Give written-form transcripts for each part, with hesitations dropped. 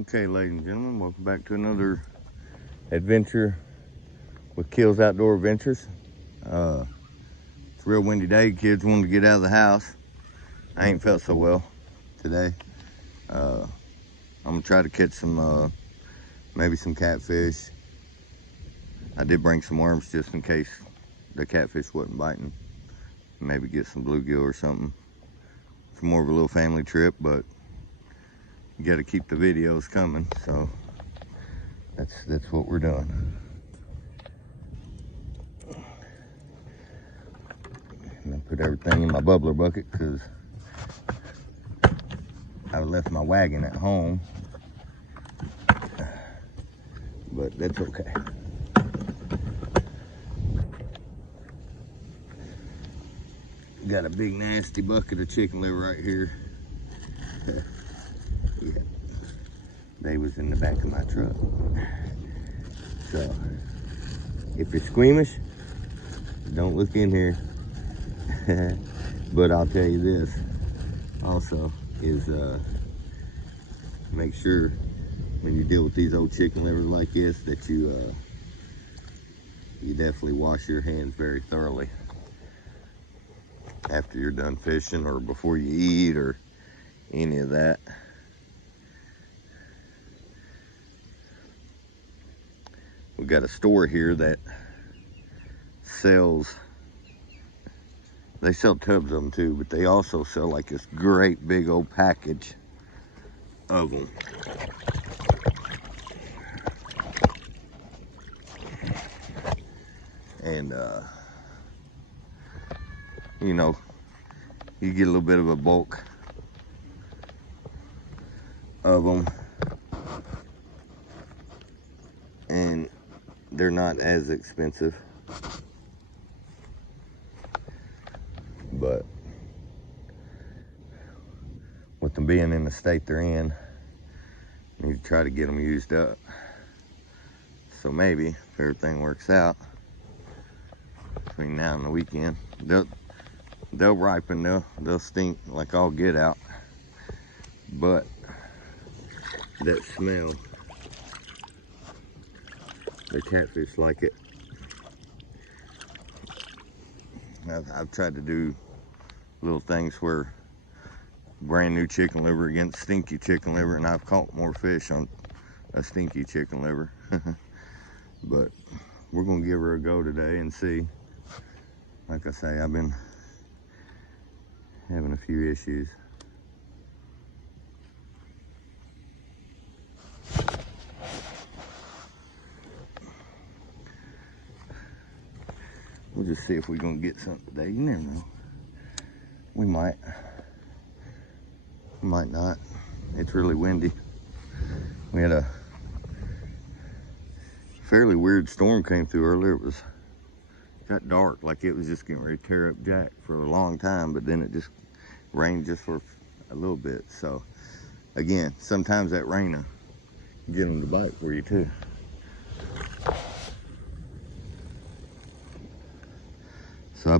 Okay, ladies and gentlemen, welcome back to another adventure with Kills Outdoor Adventures. It's a real windy day. Kids wanted to get out of the house. I ain't felt so well today. I'm gonna try to catch some, maybe some catfish. I did bring some worms just in case the catfish wasn't biting. Maybe get some bluegill or something. It's more of a little family trip, but you got to keep the videos coming, so that's what we're doing. And I put everything in my bubbler bucket because I left my wagon at home, but that's okay. Got a big nasty bucket of chicken liver right here. Yeah, they was in the back of my truck. So if you're squeamish, don't look in here. But I'll tell you this also is make sure when you deal with these old chicken livers like this that you definitely wash your hands very thoroughly after you're done fishing or before you eat or any of that. We got a store here that sells, they sell tubs of them too, but they also sell like this great big old package of them. And you know, you get a little bit of a bulk of them, and they're not as expensive, but with them being in the state they're in, you need to try to get them used up. So maybe if everything works out between now and the weekend, they'll ripen, they'll stink like all get out, but that smell, the catfish like it. I've tried to do little things where brand new chicken liver against stinky chicken liver, and I've caught more fish on a stinky chicken liver. But we're gonna give her a go today and see. Like I say, I've been having a few issues. We'll just see if we're gonna get something today. You never know. We might not. It's really windy. We had a fairly weird storm came through earlier. It got dark, like it was just getting ready to tear up Jack for a long time, but then it just rained just for a little bit. So again, sometimes that rain will get them to bite for you too. So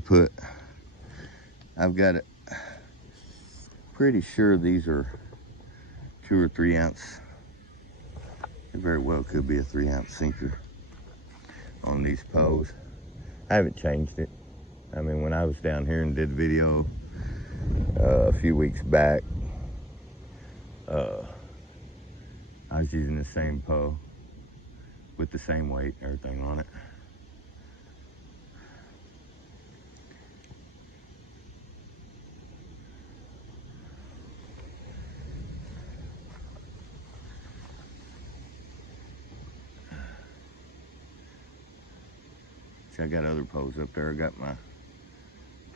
I've got it pretty sure these are 2 or 3 ounce. It very well could be a 3 ounce sinker on these poles. I haven't changed it. I mean, when I was down here and did video a few weeks back, I was using the same pole with the same weight, everything on it. I got other poles up there. I got my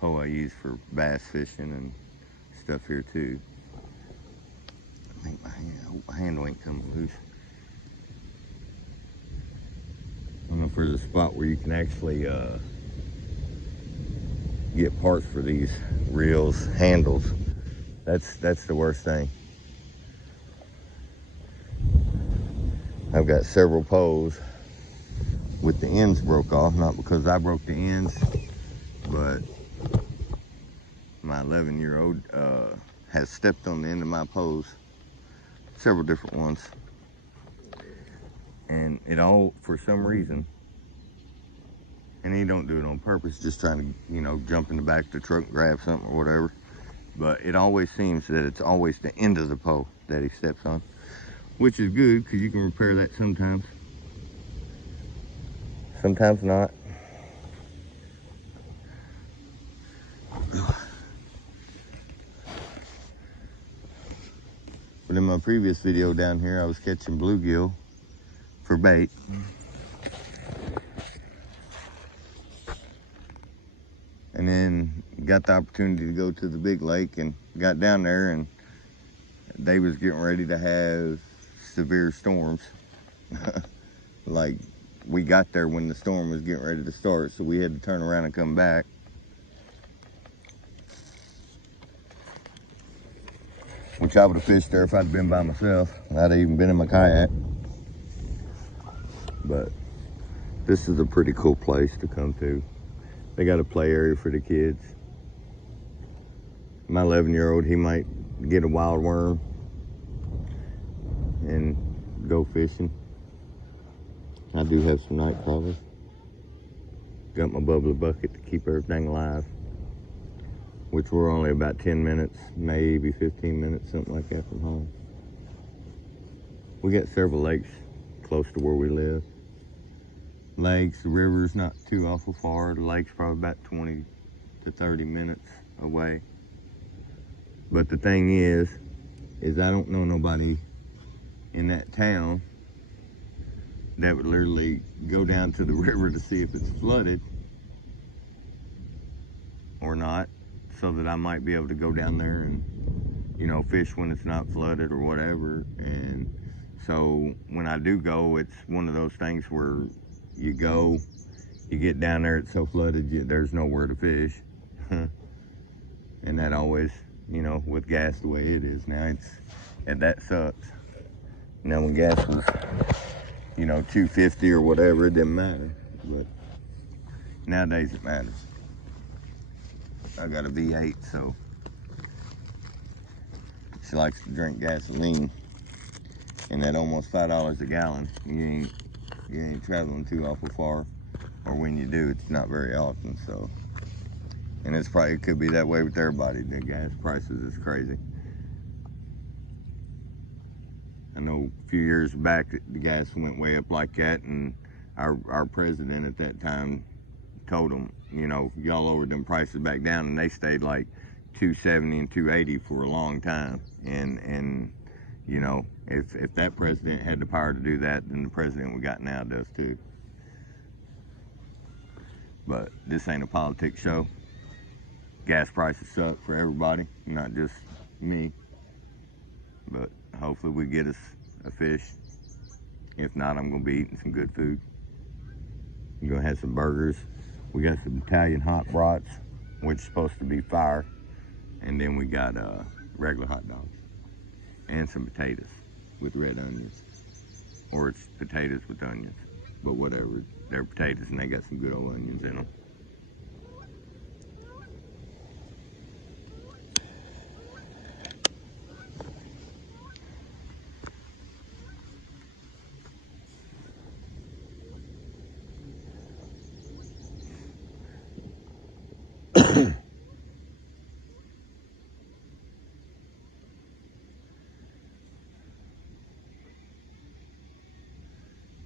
pole I use for bass fishing and stuff here too. I think my handle ain't coming loose. I don't know if there's a spot where you can actually get parts for these reels, handles. That's the worst thing. I've got several poles with the ends broke off, not because I broke the ends, but my 11-year-old has stepped on the end of my poles, several different ones, And it all, for some reason, and he don't do it on purpose, just trying to, you know, jump in the back of the truck and grab something or whatever. But it always seems that it's always the end of the pole that he steps on, which is good because you can repair that sometimes. Sometimes not. But in my previous video down here, I was catching bluegill for bait. And then got the opportunity to go to the big lake and got down there, and they was getting ready to have severe storms. Like, we got there when the storm was getting ready to start, so we had to turn around and come back. Which I would have fished there if I'd been by myself. I'd have even been in my kayak. But this is a pretty cool place to come to. They got a play area for the kids. My 11-year-old, he might get a wild worm and go fishing. I do have some night crawlers. Got my bubbler bucket to keep everything alive, which we're only about 10 minutes, maybe 15 minutes, something like that from home. We got several lakes close to where we live. Lakes, the river's not too awful far. The lake's probably about 20 to 30 minutes away. But the thing is I don't know nobody in that town that would literally go down to the river to see if it's flooded or not, so that I might be able to go down there and, you know, fish when it's not flooded or whatever. And so when I do go, it's one of those things where you go, you get down there, it's so flooded, there's nowhere to fish. And that always, you know, with gas the way it is now, and that sucks. Now when gas was, you know, $2.50 or whatever, it didn't matter. But nowadays it matters. I got a V8, so she likes to drink gasoline. And at almost $5 a gallon, you ain't traveling too awful far, or when you do, it's not very often. So, and it could be that way with everybody. The gas prices is crazy. I know a few years back the gas went way up like that, and our president at that time told them, you know, y'all lowered them prices back down, and they stayed like $2.70 and $2.80 for a long time. And you know, if that president had the power to do that, then the president we got now does too. But this ain't a politics show. Gas prices suck for everybody, not just me. But hopefully we get us a fish. If not, I'm gonna be eating some good food. I'm gonna have some burgers. We got some Italian hot brats, which is supposed to be fire. And then we got regular hot dogs and some potatoes with red onions. Or it's potatoes with onions, but whatever. They're potatoes and they got some good old onions in them.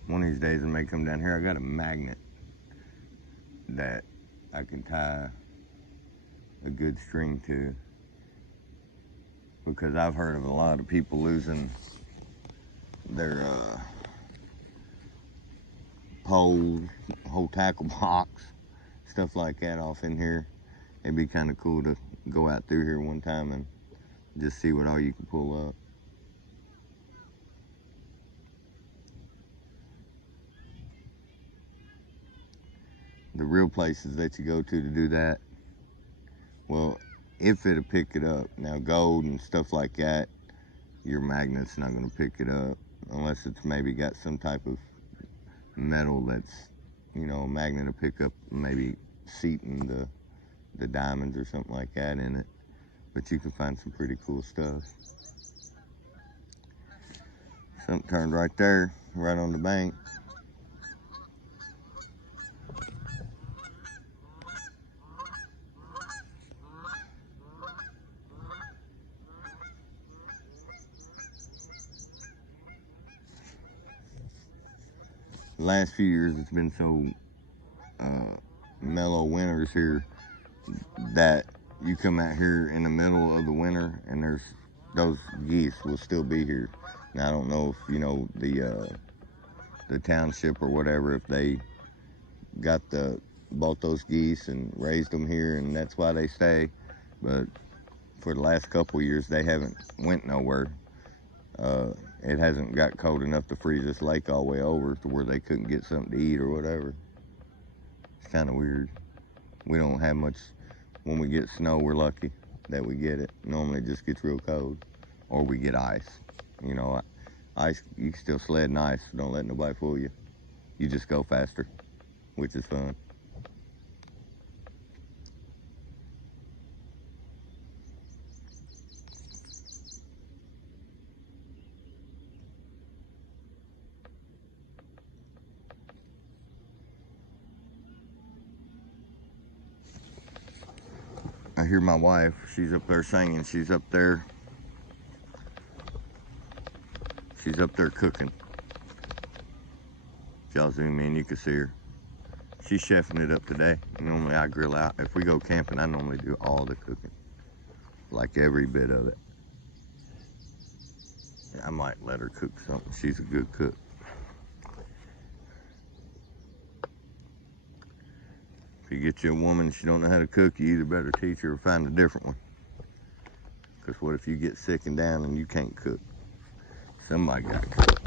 One of these days I may come down here. I got a magnet that I can tie a good string to, because I've heard of a lot of people losing their poles, whole tackle box, stuff like that off in here. It'd be kind of cool to go out through here one time and just see what all you can pull up. The real places that you go to do that, well, if it'll pick it up. Now gold and stuff like that, your magnet's not gonna pick it up unless it's maybe got some type of metal that's, you know, a magnet will pick up, maybe seating the diamonds or something like that in it. But you can find some pretty cool stuff. Something turned right there. right on the bank. The last few years it's been so mellow winters here that you come out here in the middle of the winter and there's those geese will still be here. Now I don't know if you know the township or whatever, if they bought those geese and raised them here and that's why they stay, but for the last couple of years they haven't went nowhere. It hasn't got cold enough to freeze this lake all the way over to where they couldn't get something to eat or whatever. It's kind of weird. We don't have much. When we get snow, we're lucky that we get it. Normally it just gets real cold, or we get ice. You know, ice, you can still sled in ice. Don't let nobody fool you. You just go faster, which is fun. I hear my wife, she's up there singing. She's up there cooking. If y'all zoom in, you can see her. She's chefing it up today. Normally I grill out. If we go camping, I normally do all the cooking. Like every bit of it. I might let her cook something. She's a good cook. If you get you a woman, she don't know how to cook, you either better teach her or find a different one. Because what if you get sick and down and you can't cook? Somebody got to cook.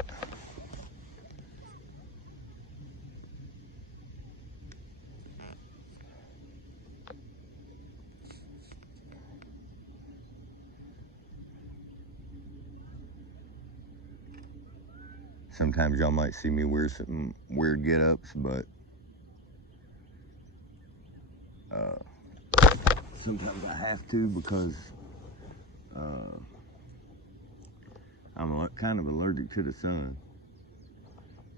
Sometimes y'all might see me wear some weird get-ups, but sometimes I have to because I'm kind of allergic to the sun.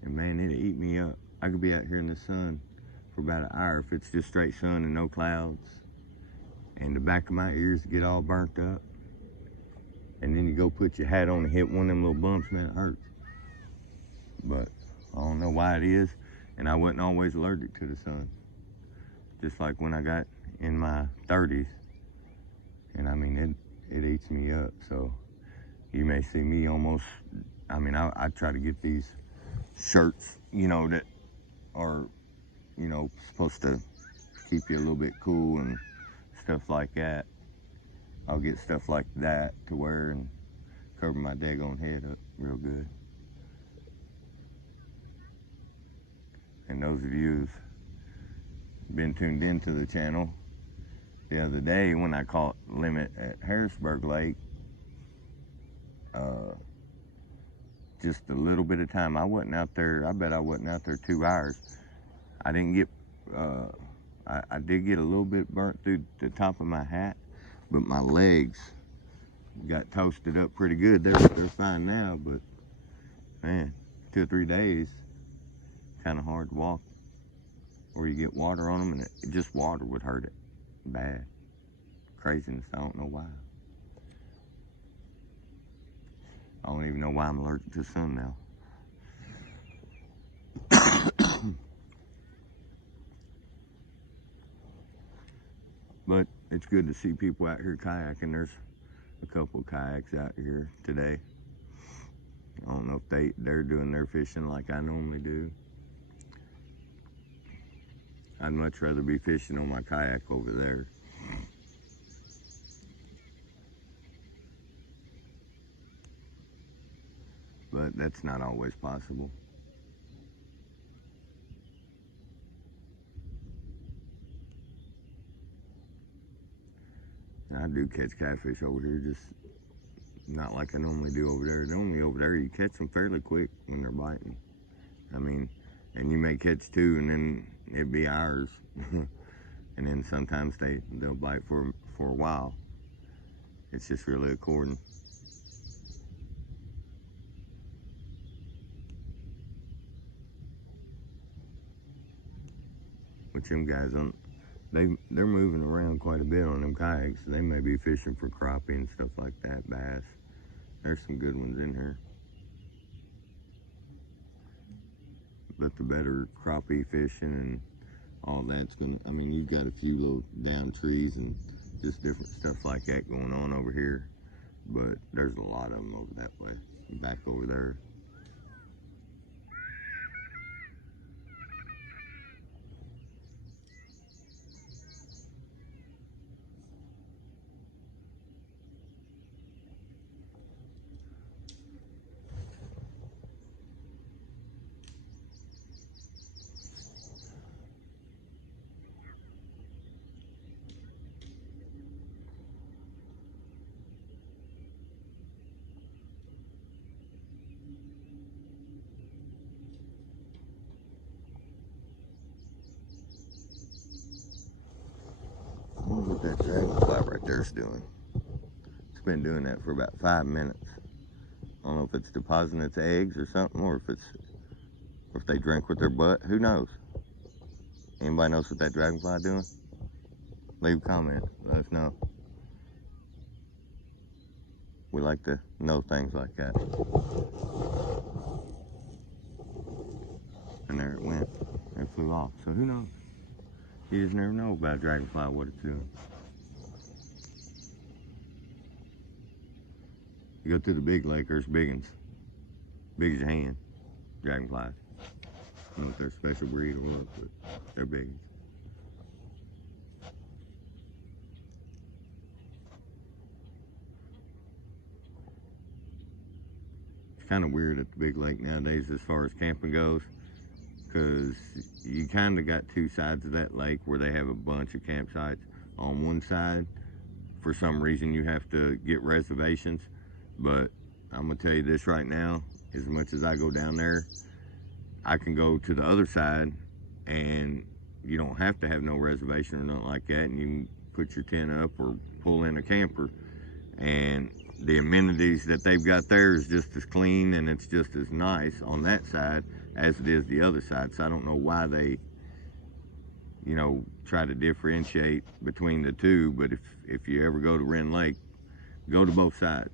And man, it'll eat me up. I could be out here in the sun for about an hour if it's just straight sun and no clouds. And the back of my ears get all burnt up. And then you go put your hat on and hit one of them little bumps, man, it hurts. But I don't know why it is. And I wasn't always allergic to the sun. Just like when I got in my 30s. And I mean, it eats me up. So you may see me almost, I mean, I try to get these shirts, you know, that are, you know, supposed to keep you a little bit cool and stuff like that. I'll get stuff like that to wear and cover my daggone head up real good. And those of you who've been tuned into the channel, the other day when I caught limit at Harrisburg Lake, just a little bit of time. I wasn't out there, I bet I wasn't out there 2 hours. I didn't get, I did get a little bit burnt through the top of my hat, but my legs got toasted up pretty good. They're fine now, but man, 2 or 3 days, kind of hard to walk. Or you get water on them and just water would hurt it bad. Craziness, I don't know why. I don't even know why I'm allergic to the sun now. But it's good to see people out here kayaking. There's a couple of kayaks out here today. I don't know if they're doing their fishing like I normally do. I'd much rather be fishing on my kayak over there. But that's not always possible. I do catch catfish over here, just not like I normally do over there. Normally over there you catch them fairly quick when they're biting. I mean, and you may catch 2 and then it'd be hours. And then sometimes they'll bite for a while. It's just really according. watch them guys on. They're moving around quite a bit on them kayaks. They may be fishing for crappie and stuff like that, bass. There's some good ones in here. But the better crappie fishing and all that's gonna, I mean, you've got a few little down trees and just different stuff like that going on over here. But there's a lot of them over that way, back over there. I wonder what that dragonfly right there's doing. It's been doing that for about 5 minutes. I don't know if it's depositing its eggs or something, or if they drink with their butt. Who knows? Anybody knows what that dragonfly doing? Leave a comment. Let us know. We like to know things like that. And there it went. It flew off. So who knows? You just never know about a dragonfly, what it's doing. You go to the big lake, there's big ones. Big as your hand. Dragonflies. I don't know if they're a special breed or what, but they're big ones. It's kind of weird at the big lake nowadays as far as camping goes, because you kind of got two sides of that lake where they have a bunch of campsites. On one side, for some reason, you have to get reservations, but I'm gonna tell you this right now, as much as I go down there, I can go to the other side and you don't have to have no reservation or nothing like that, and you can put your tent up or pull in a camper, and the amenities that they've got there is just as clean and it's just as nice on that side as it is the other side. So I don't know why they, you know, try to differentiate between the two, but if you ever go to Wren Lake, go to both sides,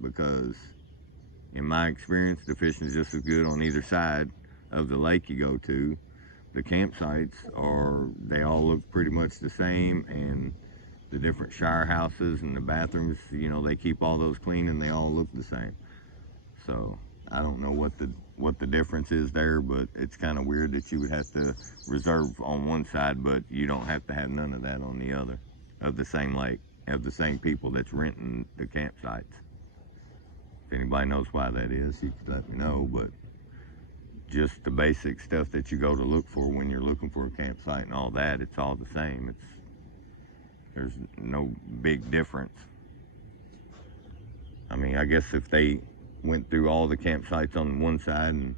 because in my experience, the fishing is just as good on either side of the lake you go to. The campsites they all look pretty much the same, and the different shower houses and the bathrooms, you know, they keep all those clean and they all look the same. So I don't know what the difference is there, but it's kind of weird that you would have to reserve on one side, but you don't have to have none of that on the other of the same lake, of the same people that's renting the campsites. If anybody knows why that is, you could let me know, but just the basic stuff that you go to look for when you're looking for a campsite and all that, it's all the same. There's no big difference. I mean, I guess if they went through all the campsites on one side and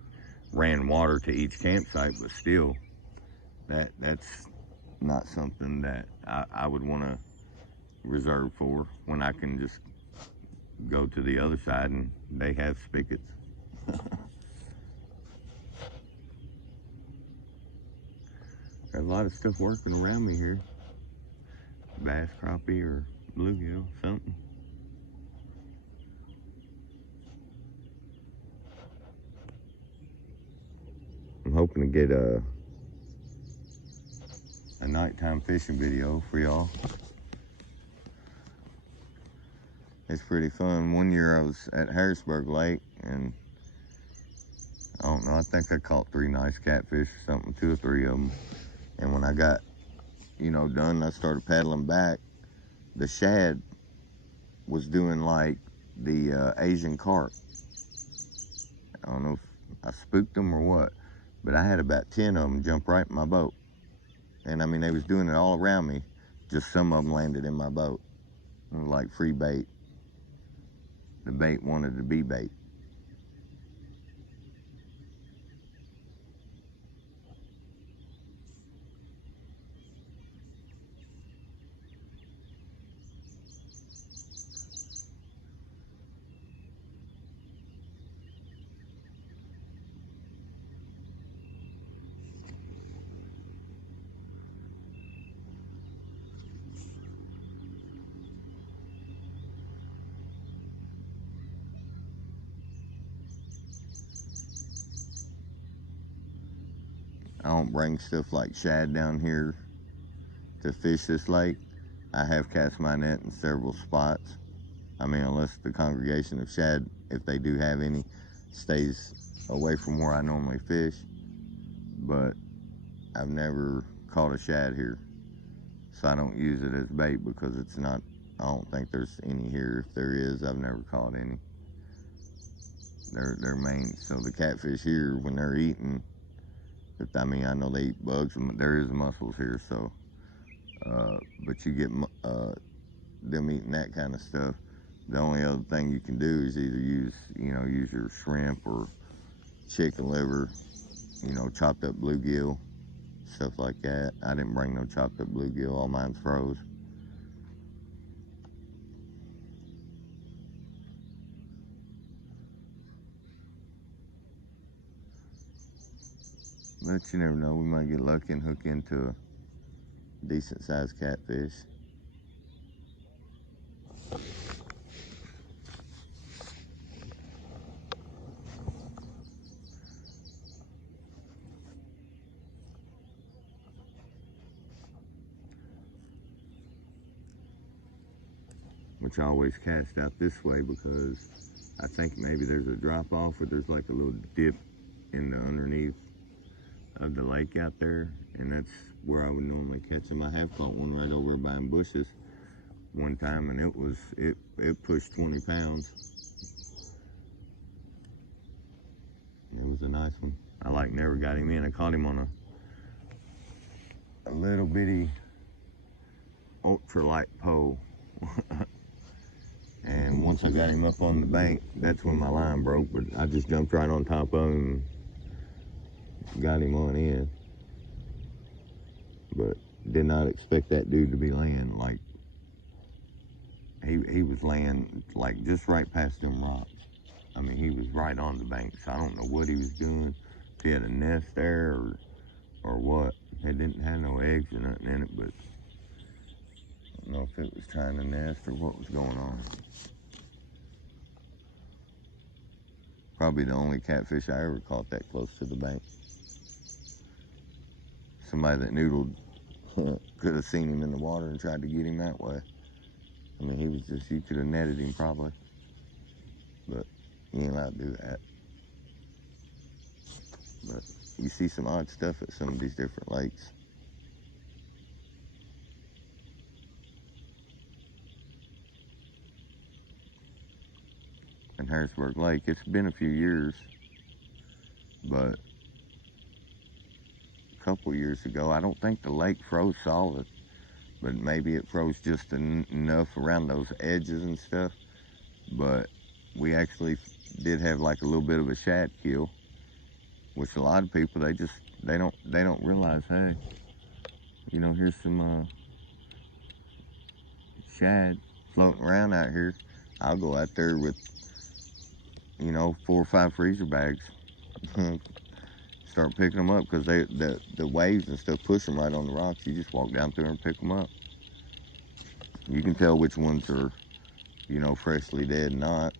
ran water to each campsite, but still, that's not something that I would want to reserve for when I can just go to the other side and they have spigots. There's a lot of stuff working around me here. Bass, crappie, or bluegill, something. I'm hoping to get a nighttime fishing video for y'all. It's pretty fun. One year I was at Harrisburg Lake, and I don't know, I think I caught 3 nice catfish or something, 2 or 3 of them. And when I got, you know, done, I started paddling back. The shad was doing like the Asian carp. I don't know if I spooked them or what, but I had about 10 of them jump right in my boat. And I mean, they was doing it all around me. Just some of them landed in my boat. It was like free bait. The bait wanted to be bait. I don't bring stuff like shad down here to fish this lake. I have cast my net in several spots. I mean, unless the congregation of shad, if they do have any, stays away from where I normally fish. But I've never caught a shad here. So I don't use it as bait because it's not, I don't think there's any here. If there is, I've never caught any. They're main, so the catfish here, when they're eating, I mean, I know they eat bugs, and there is mussels here, so, but you get them eating that kind of stuff. The only other thing you can do is either use your shrimp or chicken liver, chopped up bluegill, stuff like that. I didn't bring no chopped up bluegill, all mine's froze. But you never know, we might get lucky and hook into a decent sized catfish. Which I always cast out this way because I think maybe there's a drop off or there's like a little dip in the underneath of the lake out there, and that's where I would normally catch them. I have caught one right over behind bushes one time, and it pushed 20 pounds. It was a nice one. I never got him in. I caught him on a little bitty ultralight pole. And once I got him up on the bank, that's when my line broke, but I just jumped right on top of him and got him on in. But did not expect that dude to be laying like, he was laying like just right past them rocks. I mean, he was right on the bank, so I don't know what he was doing. If he had a nest there or what. It didn't have no eggs or nothing in it, but I don't know if it was trying to nest or what was going on. Probably the only catfish I ever caught that close to the bank. Somebody that noodled could have seen him in the water and tried to get him that way. I mean, you could have netted him probably, but you ain't allowed to do that. But you see some odd stuff at some of these different lakes. In Harrisburg Lake, it's been a few years, but a couple years ago, I don't think the lake froze solid, but maybe it froze just enough around those edges and stuff. But we actually did have like a little bit of a shad kill, which a lot of people, they don't realize, hey, here's some shad floating around out here. I'll go out there with 4 or 5 freezer bags, start picking them up, because the waves and stuff push them right on the rocks. You just walk down through and pick them up. You can tell which ones are freshly dead and not,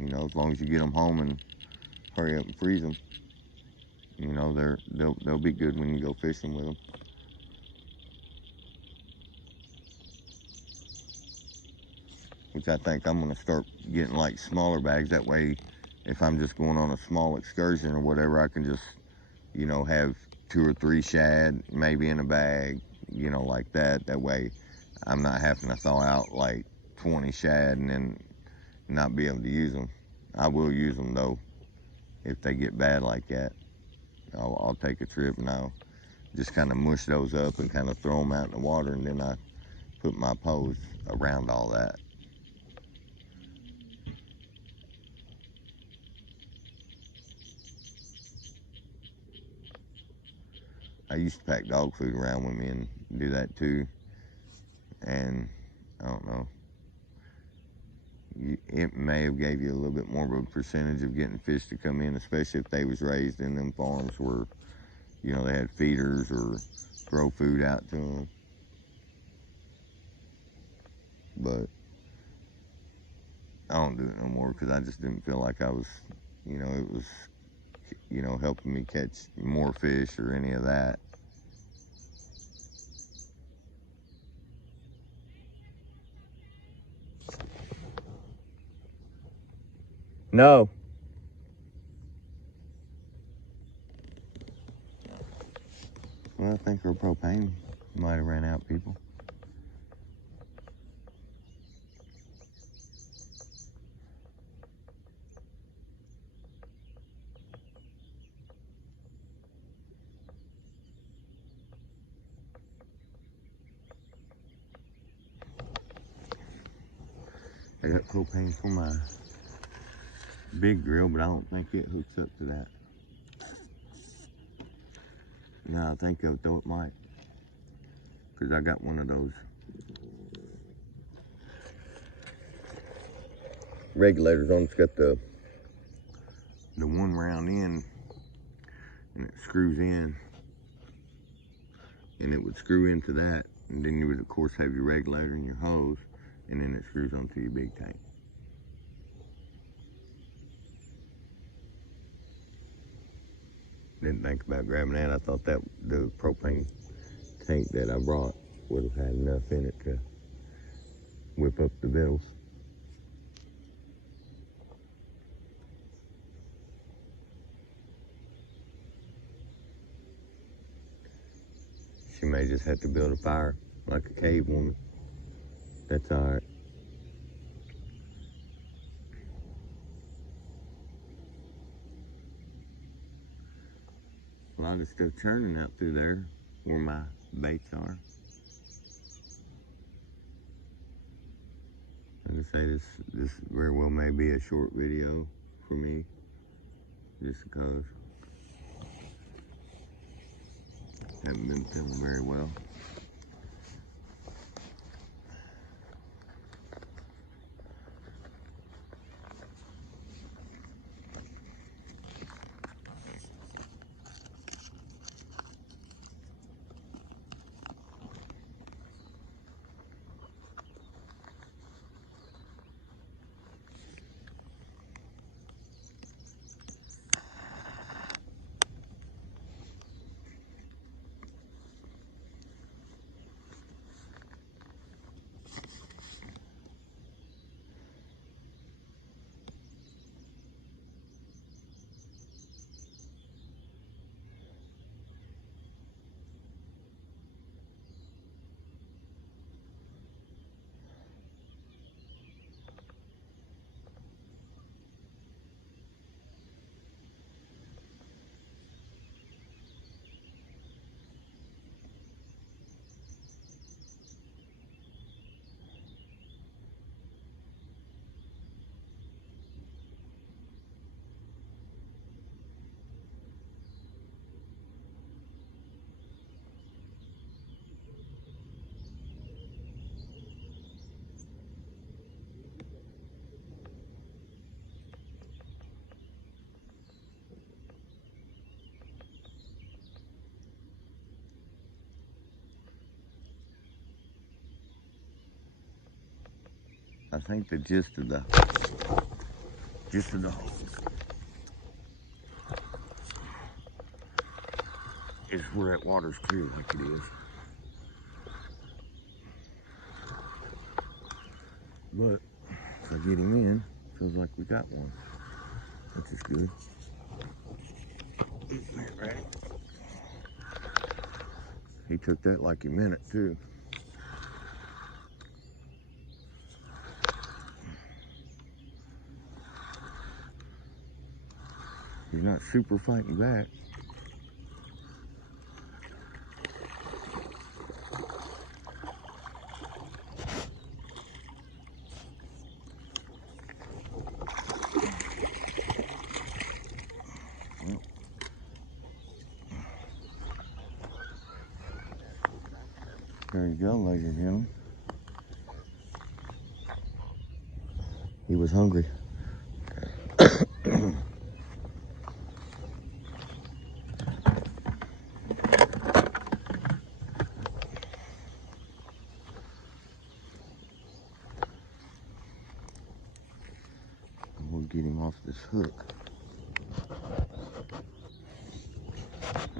as long as you get them home and hurry up and freeze them. They'll be good when you go fishing with them. Which I think I'm gonna start getting like smaller bags. That way, if I'm just going on a small excursion or whatever, I can just, have 2 or 3 shad maybe in a bag, like that. That way, I'm not having to thaw out like 20 shad and then not be able to use them. I will use them though, if they get bad like that. I'll take a trip and I'll just kind of mush those up and kind of throw them out in the water, and then I put my post around all that. I used to pack dog food around with me and do that too. And I don't know, it may have gave you a little bit more of a percentage of getting fish to come in, especially if they was raised in them farms where, they had feeders or throw food out to them. But I don't do it no more because I just didn't feel like I was, it was, you know, helping me catch more fish or any of that. No. Well, I think our propane might have ran out, people. I got propane for my big grill, but I don't think it hooks up to that. No, I think though it might, because I got one of those regulators on. It's got the one round end, and it screws in, and it would screw into that, and then you would of course have your regulator and your hose, and then it screws onto your big tank. Didn't think about grabbing that. I thought that the propane tank that I brought would have had enough in it to whip up the bills. She may just have to build a fire like a cave woman. That's all right. A lot of stuff churning out through there where my baits are. Like I say, this very well may be a short video for me, just because I haven't been feeling very well. I think the gist of the whole is where that water's clear like it is. But if I get him in, feels like we got one, which is good. Right. He took that like he meant it too. He's not super fighting back. There you go, ladies and gentlemen. He was hungry. We'll get him off this hook.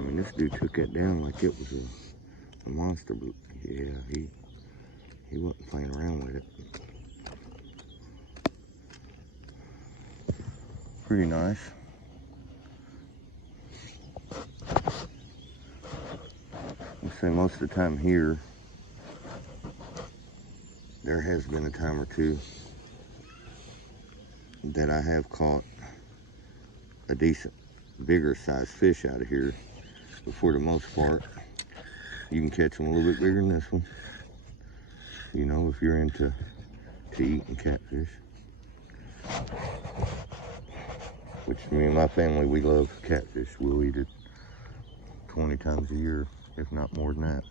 mean, this dude took that down like it was a monster, but yeah, he wasn't playing around with it. Pretty nice. I'd say most of the time here, there has been a time or two that I have caught a decent, bigger size fish out of here. But for the most part, you can catch them a little bit bigger than this one. You know, if you're into eating catfish. Which me and my family, we love catfish. We'll eat it 20 times a year, if not more than that.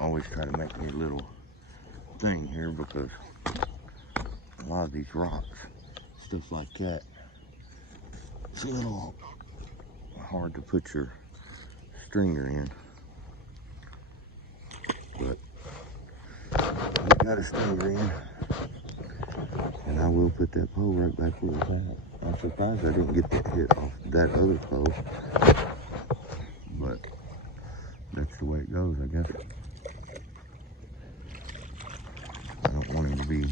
Always try to make me a little thing here because a lot of these rocks, stuff like that, it's a little hard to put your stringer in. But we got a stringer in, and I will put that pole right back where it's at. I'm surprised I didn't get that hit off that other pole, but that's the way it goes, I guess. I don't want him to be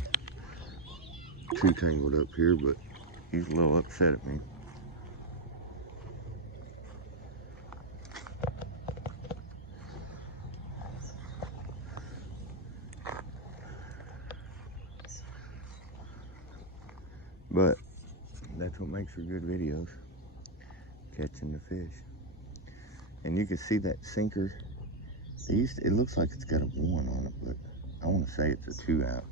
too tangled up here, but he's a little upset at me. But that's what makes for good videos, catching the fish. And you can see that sinker. It looks like it's got a 1 on it, but I want to say it's a 2 ounce,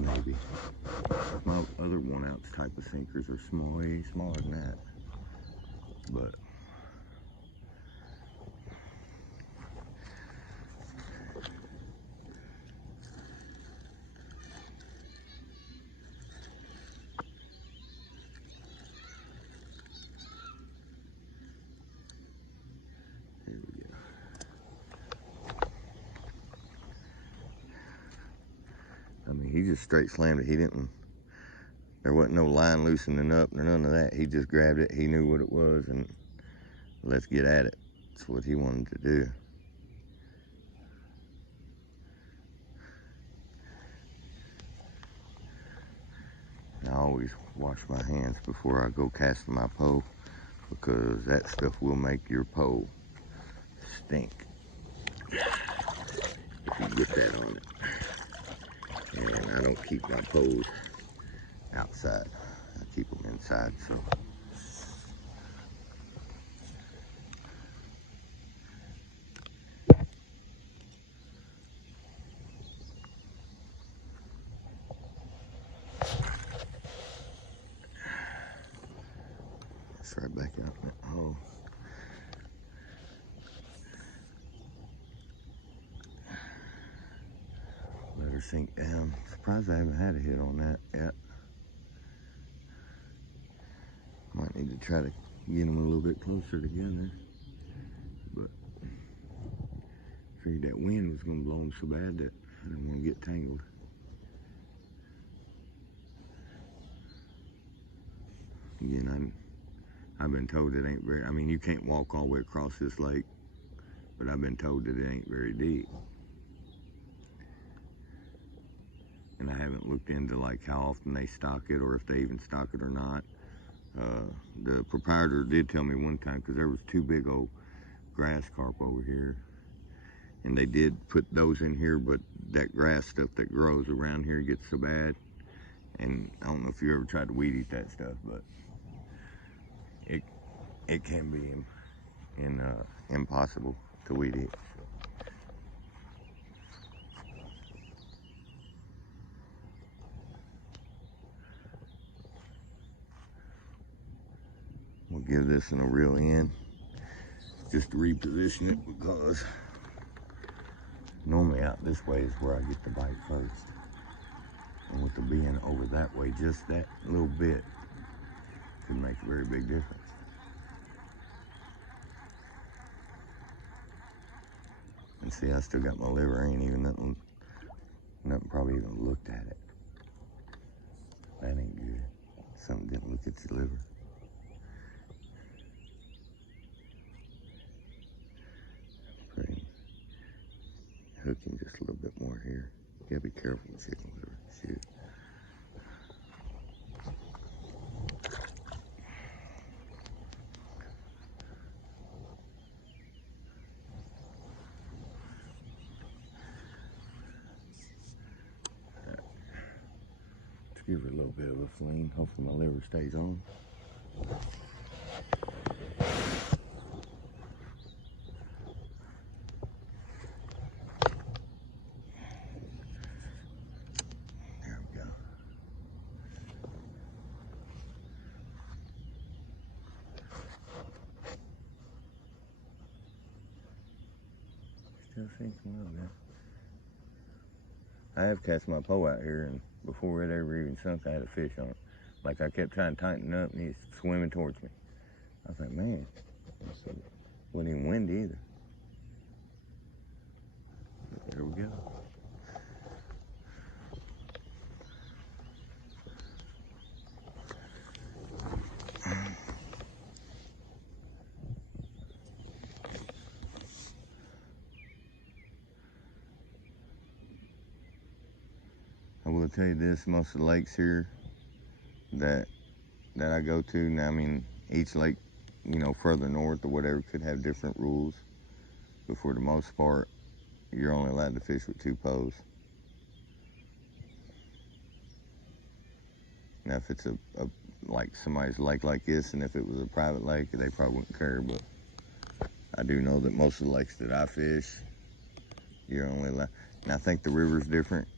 maybe. My other 1 ounce type of sinkers are small, way smaller than that. But here we go. I mean, he just straight slammed it. He didn't, there wasn't no line loosening up or none of that. He just grabbed it. He knew what it was, and let's get at it. That's what he wanted to do. I always wash my hands before I go casting my pole, because that stuff will make your pole stink if you get that on it. And I don't keep my poles outside. I keep them inside, so. It's right back out in that hole. Let her sink down. Surprised I haven't had a hit on that yet. Might need to try to get them a little bit closer together. But I figured that wind was going to blow them so bad that I didn't want to get tangled. Again, I've been told it ain't very, I mean, you can't walk all the way across this lake, but I've been told that it ain't very deep. And I haven't looked into like how often they stock it or if they even stock it or not. The proprietor did tell me one time, because there was 2 big old grass carp over here, and they did put those in here, but that grass stuff that grows around here gets so bad, and I don't know if you ever tried to weed eat that stuff, but it can be impossible to weed eat. We'll give this one a reel in, just to reposition it, because normally out this way is where I get the bite first. And with the being over that way, just that little bit could make a very big difference. And see, I still got my liver. I ain't even nothing probably even looked at it. That ain't good. Something didn't look at your liver. Pretty. Hooking just a little bit more here. You gotta be careful with chicken liver. Shoot. Let's give her a little bit of a fling. Hopefully my liver stays on. There we go. Still sinking a little bit. I have cast my pole out here, and before it ever even sunk, I had a fish on it. Like, I kept trying to tighten up, and he's swimming towards me. I was like, man, it wasn't even windy either. But there we go. I will tell you this, most of the lakes here that I go to, now I mean, each lake, you know, further north or whatever could have different rules, but for the most part, you're only allowed to fish with 2 poles. Now, if it's like somebody's lake like this, and if it was a private lake, they probably wouldn't care, but I do know that most of the lakes that I fish, you're only allowed, and I think the river's different.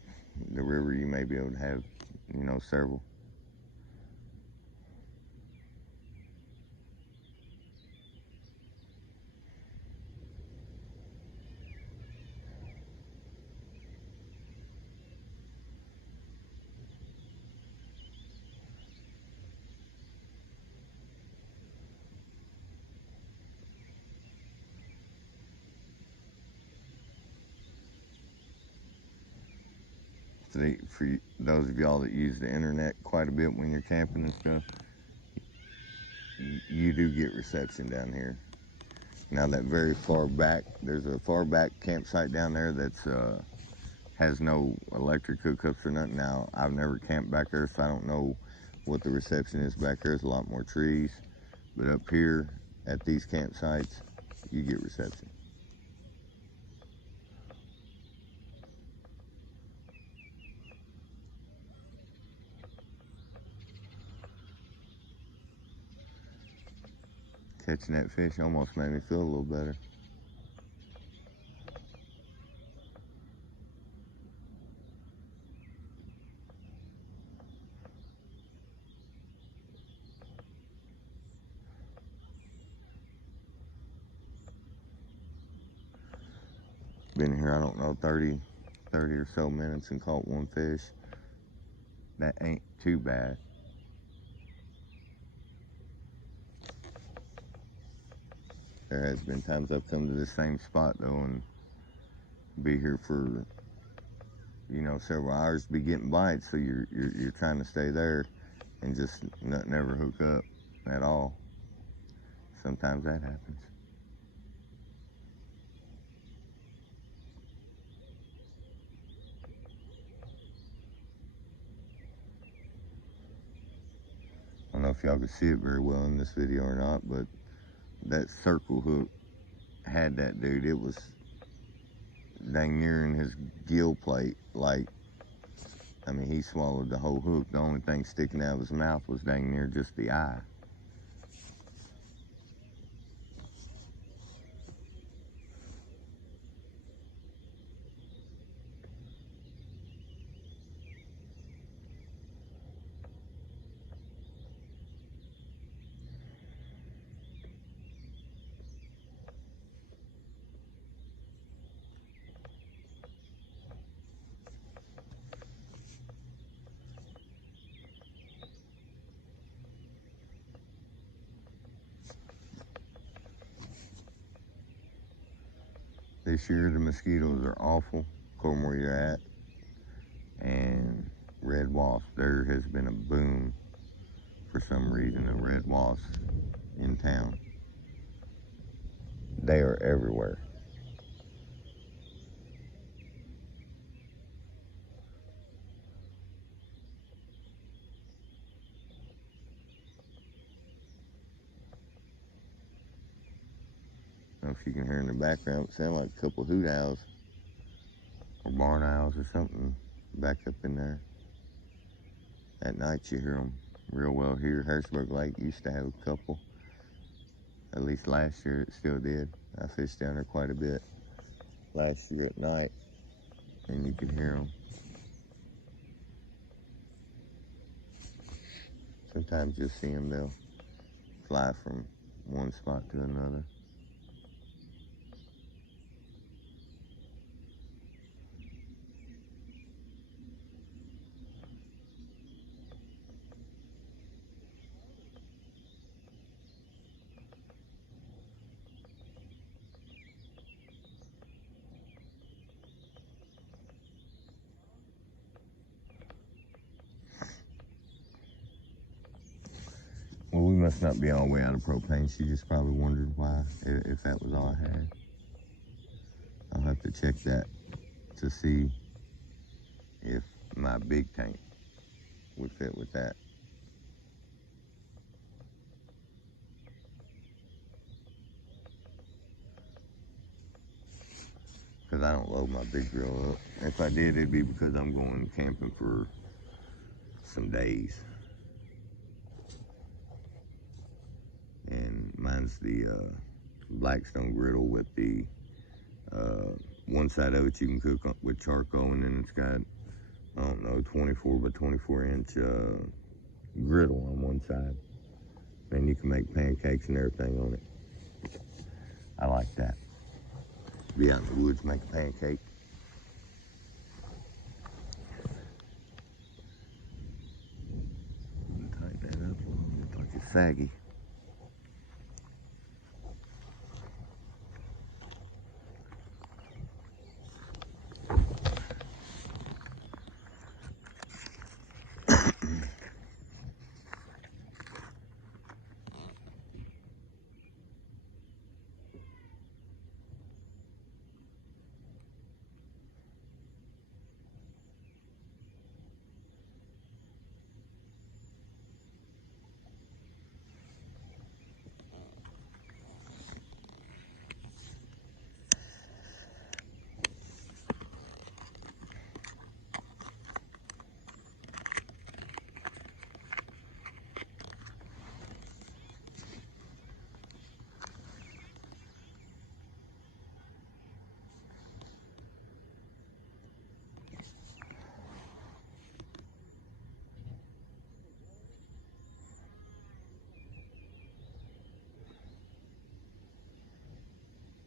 The river, you may be able to have, you know, several. For those of y'all that use the internet quite a bit when you're camping and stuff, you do get reception down here. Now that very far back, there's a far back campsite down there that's has no electric hookups or nothing. Now, I've never camped back there, so I don't know what the reception is back there. There's a lot more trees, but up here at these campsites, you get reception. Catching that fish almost made me feel a little better. Been here, I don't know, 30 or so minutes and caught 1 fish. That ain't too bad. There has been times I've come to this same spot though and be here for, you know, several hours, be getting bites, so you're trying to stay there and just never hook up at all. Sometimes that happens. I don't know if y'all could see it very well in this video or not, but that circle hook had that dude. It was dang near in his gill plate. Like, I mean, he swallowed the whole hook. The only thing sticking out of his mouth was dang near just the eye. This year the mosquitoes are awful, according where you're at. And red wasp, there has been a boom for some reason of red wasps in town. They are everywhere. I don't know if you can hear in the background, it sounds like a couple of hoot owls or barn owls or something back up in there. At night you hear them real well here. Harrisburg Lake used to have a couple. At least last year it still did. I fished down there quite a bit last year at night, and you could hear them. Sometimes you'll see them, they'll fly from one spot to another. Well, we must not be all the way out of propane. She just probably wondered why, if that was all I had. I'll have to check that to see if my big tank would fit with that. Because I don't load my big grill up. If I did, it'd be because I'm going camping for some days. And mine's the Blackstone griddle with the one side of it you can cook with charcoal, and then it's got, I don't know, 24 by 24 inch griddle on one side. And you can make pancakes and everything on it. I like that. Be out in the woods, make a pancake. Tighten that up a little bit, like it's saggy.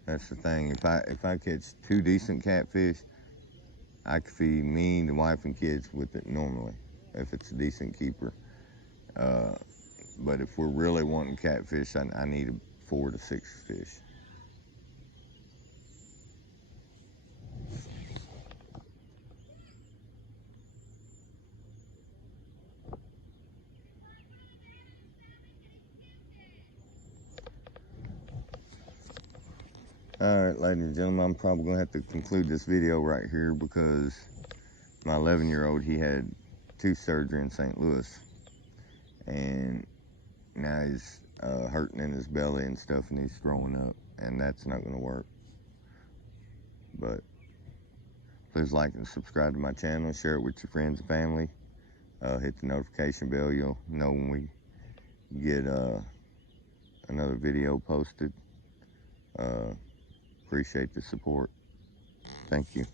That's the thing. If I catch 2 decent catfish, I could feed me, the wife, and kids with it normally, if it's a decent keeper. But if we're really wanting catfish, I need 4 to 6 fish. All right, ladies and gentlemen, I'm probably gonna have to conclude this video right here because my 11-year-old, he had tooth surgery in St. Louis, and now he's hurting in his belly and stuff, and he's throwing up, and that's not gonna work. But please like and subscribe to my channel, share it with your friends and family, hit the notification bell. You'll know when we get another video posted. Appreciate the support. Thank you.